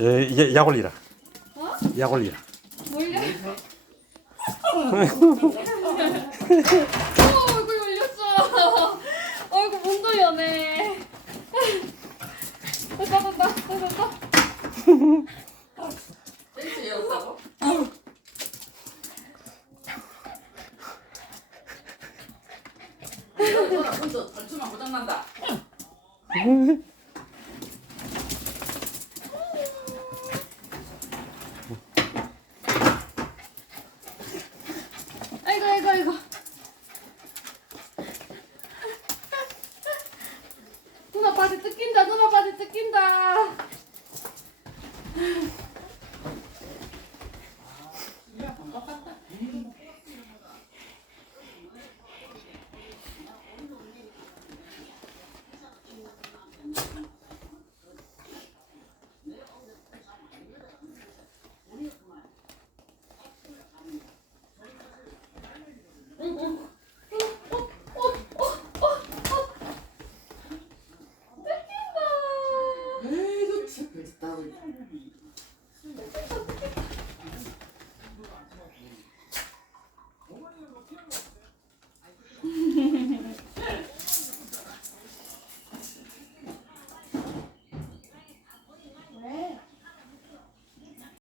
예, 약 올리라. 어? 약 올리라. 몰려. 어, 얼굴 올렸어. 얼굴 문도 여네. 됐다, 됐다, 됐다, 됐다. 댄스였다고? 너나 먼저 단추만 고장난다. 아이고, 아이고, 아이고. 누나 바지 뜯긴다, 누나 바지 뜯긴다. 뜯긴 다. 에